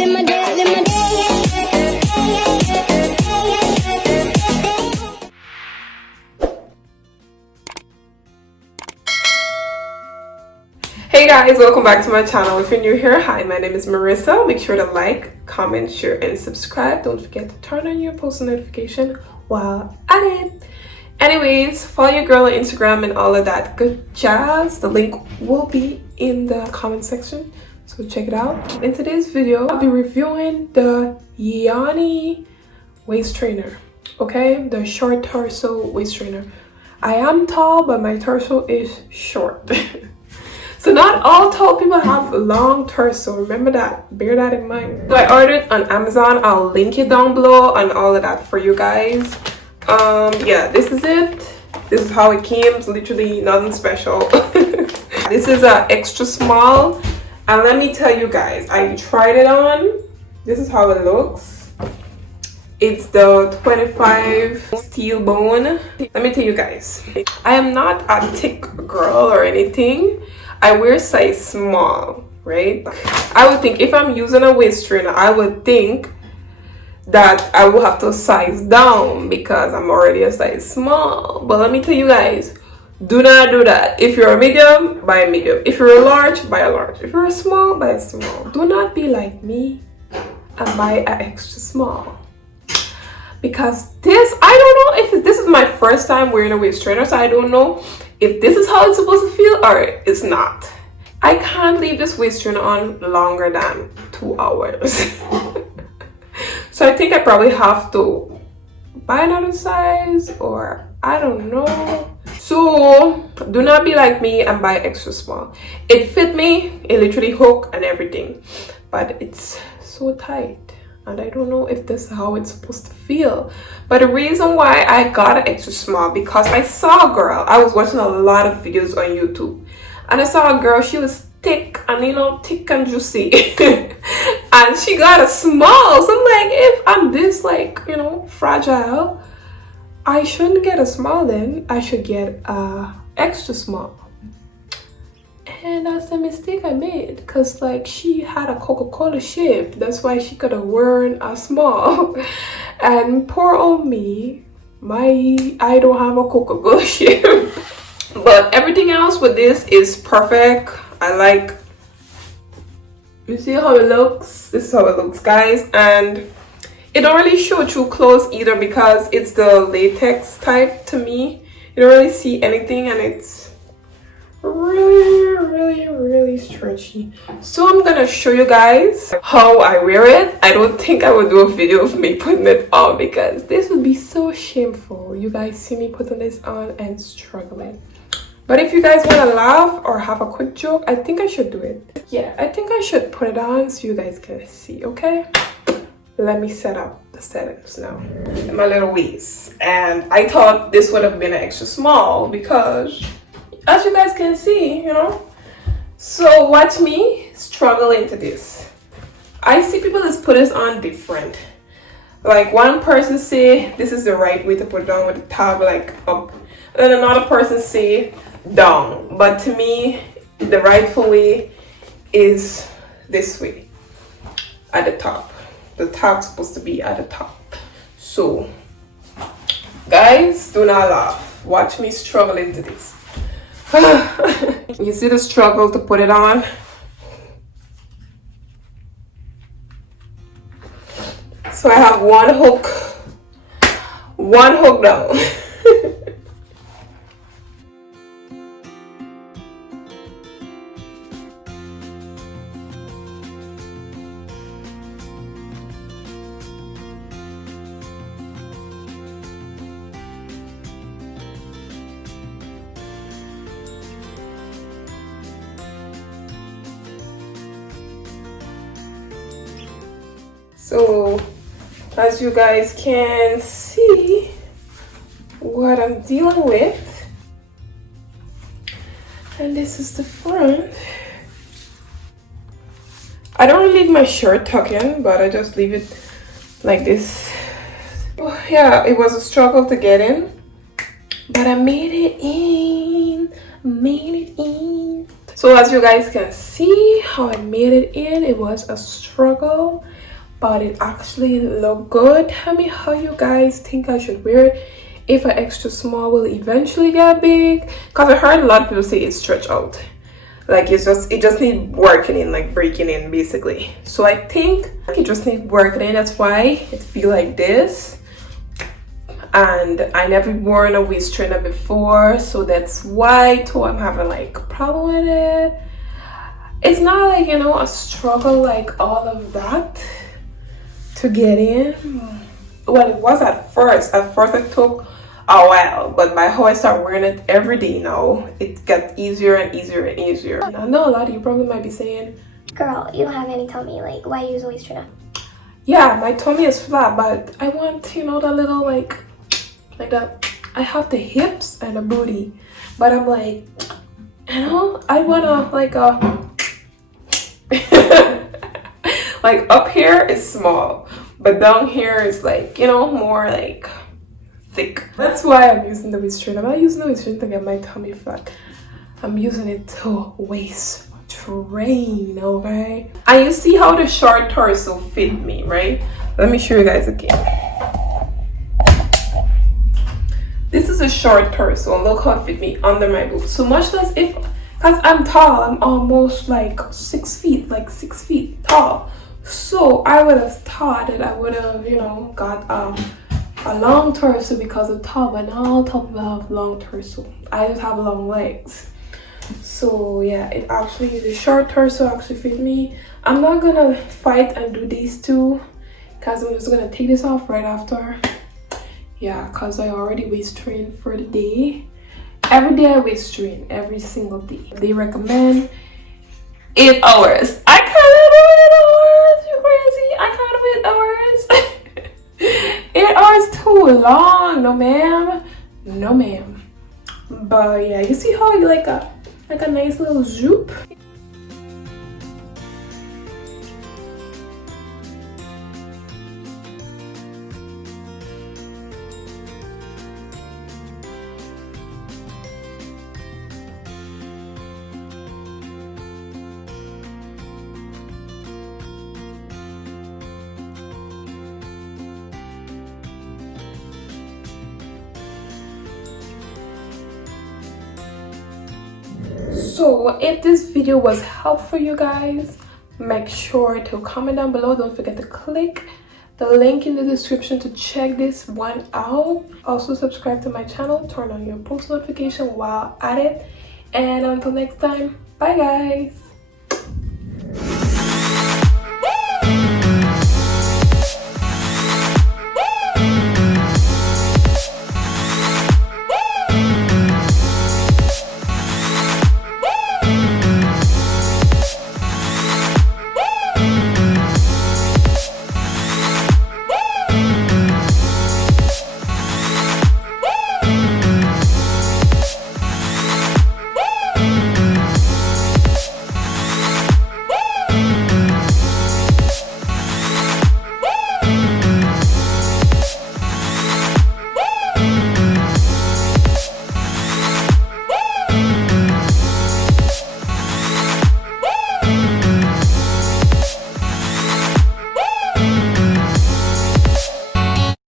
Hey guys, welcome back to my channel. If you're new here, hi, my name is Marissa. Make sure to like, comment, share, and subscribe. Don't forget to turn on your post notification while at it. Anyways, follow your girl on Instagram and all of that good jazz. The link will be in the comment section, so check it out. In today's video, I'll be reviewing the YIANNA waist trainer. Okay, the short torso waist trainer. I am tall, but my torso is short. So not all tall people have a long torso. Remember that. Bear that in mind. So I ordered on Amazon. I'll link it down below and all of that for you guys. Yeah, this is it. This is how it came. It's literally nothing special. This is a extra small. And let me tell you guys, I tried it on. This is how it looks. It's the 25 steel bone. Let me tell you guys, I am not a thick girl or anything. I wear size small, right? I would think if I'm using a waist trainer, I would think that I will have to size down because I'm already a size small. But let me tell you guys, do not do that. If you're a medium, buy a medium. If you're a large, buy a large. If you're a small, buy a small. Do not be like me and buy an extra small. Because this, I don't know if this is my first time wearing a waist trainer, so I don't know if this is how it's supposed to feel or it's not. I can't leave this waist trainer on longer than 2 hours. So I think I probably have to buy another size, or I don't know. So do not be like me and buy extra small. It fit me, it literally hooked and everything, but it's so tight. And I don't know if this is how it's supposed to feel. But the reason why I got an extra small, because I saw a girl, I was watching a lot of videos on YouTube, and I saw a girl, she was thick and, you know, thick and juicy. And she got a small. So I'm like, if I'm this, like, you know, fragile, I shouldn't get a small then. I should get a extra small. And that's the mistake I made, because like she had a Coca-Cola shape. That's why she could have worn a small. And poor old me, I don't have a Coca-Cola shape. But everything else with this is perfect. I like, you see how it looks? This is how it looks, guys. And it don't really show through clothes either because it's the latex type. To me, you don't really see anything, and it's really stretchy. So I'm gonna show you guys how I wear it. I don't think I would do a video of me putting it on because this would be so shameful. You guys see me putting this on and struggling. But if you guys want to laugh or have a quick joke, I think I should do it. Yeah, I think I should put it on so you guys can see. Okay, let me set up the settings now. My little waist, and I thought this would have been an extra small because, as you guys can see, you know. So watch me struggle into this. I see people just put this on different. Like one person say this is the right way to put it on with the tab like up, and then another person say down. But to me, the rightful way is this way, at the top. The top's supposed to be at the top. So guys, do not laugh. Watch me struggle into this. You see the struggle to put it on? So I have one hook down. So as you guys can see what I'm dealing with, and this is the front. I don't really leave my shirt tucked in, but I just leave it like this. Oh, yeah, it was a struggle to get in, but I made it in. So as you guys can see how I made it in, it was a struggle, but it actually looked good. Tell me how you guys think I should wear it. If an extra small will eventually get big, because I heard a lot of people say it stretch out, like it just need working in, like breaking in basically. So I think it just need working in. That's why it feel like this. And I never worn a waist trainer before, so that's why too I'm having like a problem with it. It's not like, you know, a struggle like all of that to get in. Well, it was at first it took a while, but by how I start wearing it every day now, it gets easier and easier and easier. And I know a lot of you probably might be saying, girl, you don't have any tummy, like why use a waist trainer? Yeah, my tummy is flat, but I want, you know, that little like that. I have the hips and the booty, but I'm like, you know, I wanna like like up here is small, but down here is like, you know, more like thick. That's why I'm using the waist trainer. I'm not using the waist trainer to get my tummy flat. I'm using it to waist train, okay? And you see how the short torso fit me, right? Let me show you guys again. This is a short torso, and look how it fit me under my boobs. So much as if, because I'm tall, I'm almost like 6 feet, like 6 feet tall. So I would have thought that I would have, you know, got a long torso because I'm tall, but not all tall people have long torso. I just have long legs. So yeah, it actually, the short torso actually fit me. I'm not gonna fight and do these two, because I'm just gonna take this off right after. Yeah, because I already waist train for the day. Every day I waist train, every single day. They recommend 8 hours. I can't do 8 hours. You crazy? I can't do 8 hours. 8 hours too long. No ma'am. No ma'am. But yeah, you see how I like a nice little zoop. So if this video was helpful, you guys, make sure to comment down below. Don't forget to click the link in the description to check this one out. Also subscribe to my channel, turn on your post notification while at it, and until next time, bye guys.